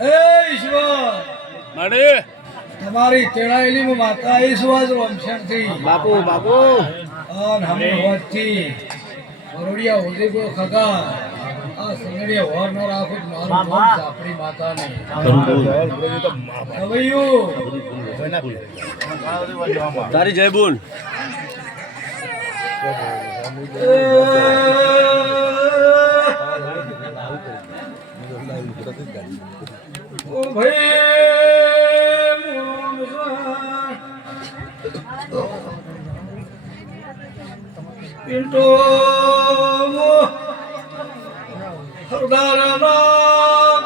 એ ઈશ્વર! માડે! તમારી તેડાયેલી માતા ઈશ્વર વંશણથી બાપુ બાપુ! અન હમે ખગા. આ સંગડિયા હોર ન રાખો મારું નામ તારી જય બોલ. પિન્ટો હરદારના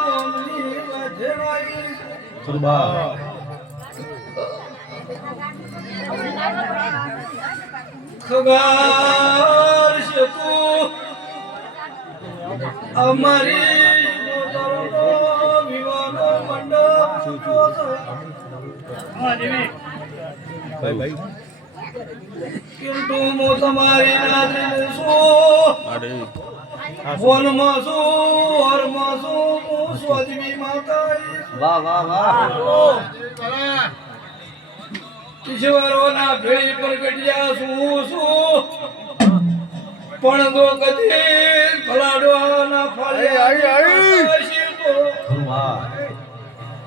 કોમની વધેવાઈ ખબર છે તું અમારી વિવાનો મંડપ છૂટ્યો છે. કિંતુ મો તમારી નાજને શું વનમાં શું હરમાં શું હું સ્વજવી માતા વાહ વાહ વાહ ઈશ્વરોના ભેળી પ્રગટ્યા શું પણ તો કદી ફલાડવાના ફળે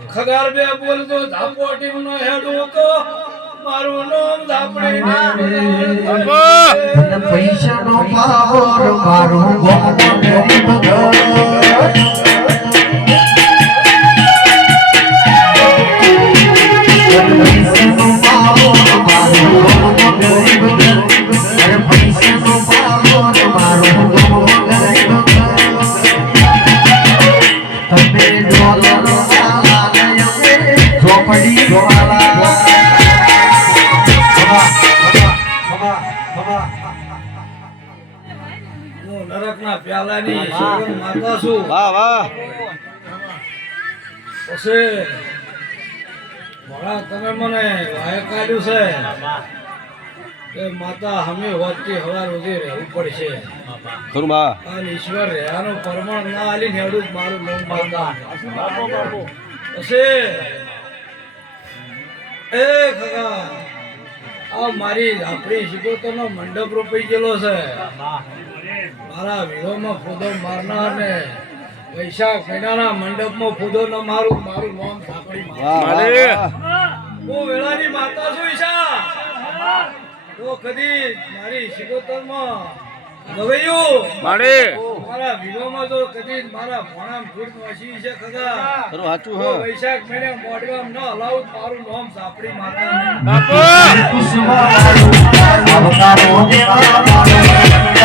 ખગાર બે બોલતો ધાપોટી નો હેડું તો મારું નામ ધાપડી પૈસાનો પાવર મારું ગોમ ગરીબ ઘર હું પ્યાલાની શિવન માતા છું. વાહ વાહ. પછી ભણા તમે મને વાય કાઢ્યું છે કે માતા હમે હોતથી હવા રોજી રહેવું પડશે. ખરું બા અને ઈશ્વર રહેવાનું પરમાણ ના આલી નેડું મારું મન માતા પછી એ ખગા આ મારી આપણી શિકોતરનો મંડપ રોપાઈ ગયેલો છે. મારા વિરોમાં ફૂદો મારનાર ને વૈશાખ મહિનાના મંડપમાં ફૂદો ન મારું મારું નામ વાહ હું વેળાની માતા છું ઈશા તો કદી મારી શિકોતરમાં ગવૈયું? મારા. વિરોમાં તો કદી મારા ભણામ ફૂટ વસી છે ખગા સાચું તો વૈશાખ મહિને મોઢવામ ન હલાવું મારું નામ સાંપડી માતા બાપુ.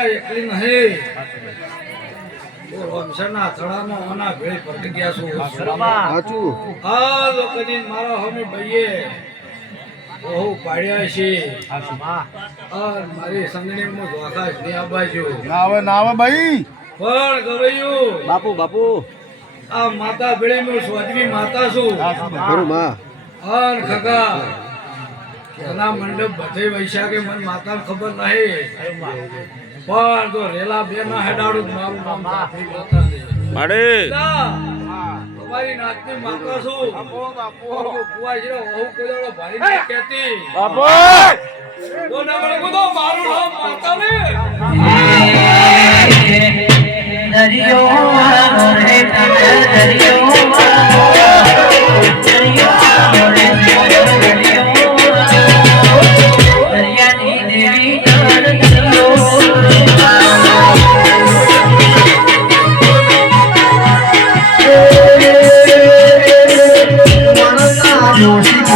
માતા એકલી નહીં. વંશના થડામાં ઓના ભેળી પડી ગયા છું? સાચું. આ લોકોની મારા હમી ભાઈએ બહુ પાડ્યા છે. મારી સંગણીમાં ધોખા નહીં આબાજુ ના આવે ભાઈ. પણ ગવૈયું બાપુ બાપુ. આ માતા ભેળી હું સ્વજવી માતા છું. ખરું માં. અન ખગા. એના મંડપ બધે વૈશાખે મને માતાને ખબર નહીં. પણ તો રેલા બે ના હેડાડું મારું નામ સાંભળી માતા છે. માડે. તમારી નાતની માતા છું કુવા છે વહુ કોદાળો ભારી નહીં કહેતી બાપુ. તો ના મને કીધું, મારું નામ માતા ને દરિયો રે દરિયો દરિયો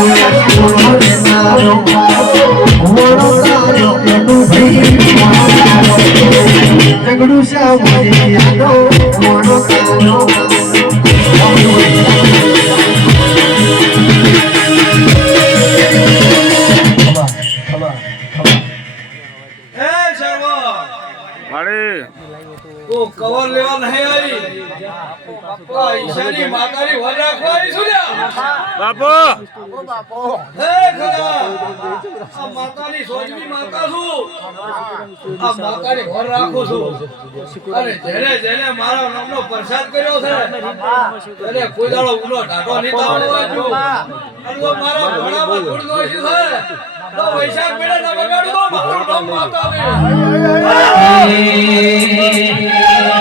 મારો મનતા બાપુ માતાની સોજની માતા છું આ માતાની વર રાખું છું અને જેને જેને મારા નામનો પ્રસાદ કર્યો છે એને કોઈ દાડો ઊંડો ઢાંઢો નહીં તાવડવા જો અને મારા ઘોડામાં ધૂળ દોષી છે તો વૈશાખ મહિના ના બગાડું મારું નામ માતા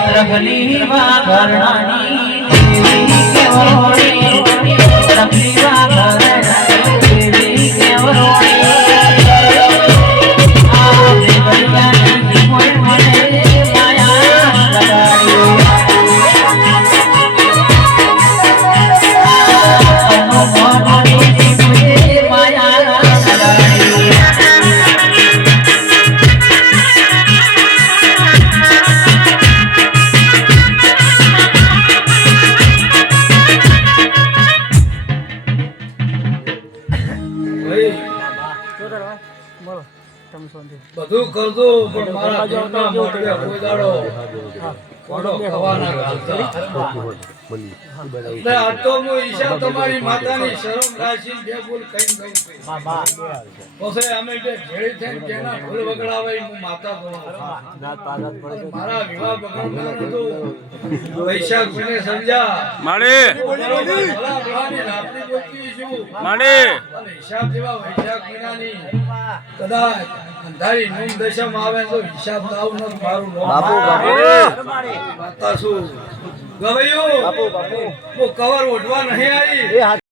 પ્રભની વાઘરણાની દેવી બધું કરજો પણ મારા જીવના મોઢે કોઈ દાડો ખવાના ઘાલતા એટલે આ તો હું ઈશા તમારી માતાની શરમ રાખી બે બોલ કઈ દઉં છું. અમે બે ભેળી થઈને કેના ઢોલ વગડાવે હું માતા કહું. મારા વિવાહ બગડનાર હતું. વૈશાખ મહિને સમજ્યા માળી ભલા બોલતી છું. માળી હિસાબ જેવા વૈશાખ મહિનાની કદાચ અંધારી નોમ દશામાં આવે તો હિસાબ મારું ગવાયું હું કવર ઓઢવા નહીં આવી.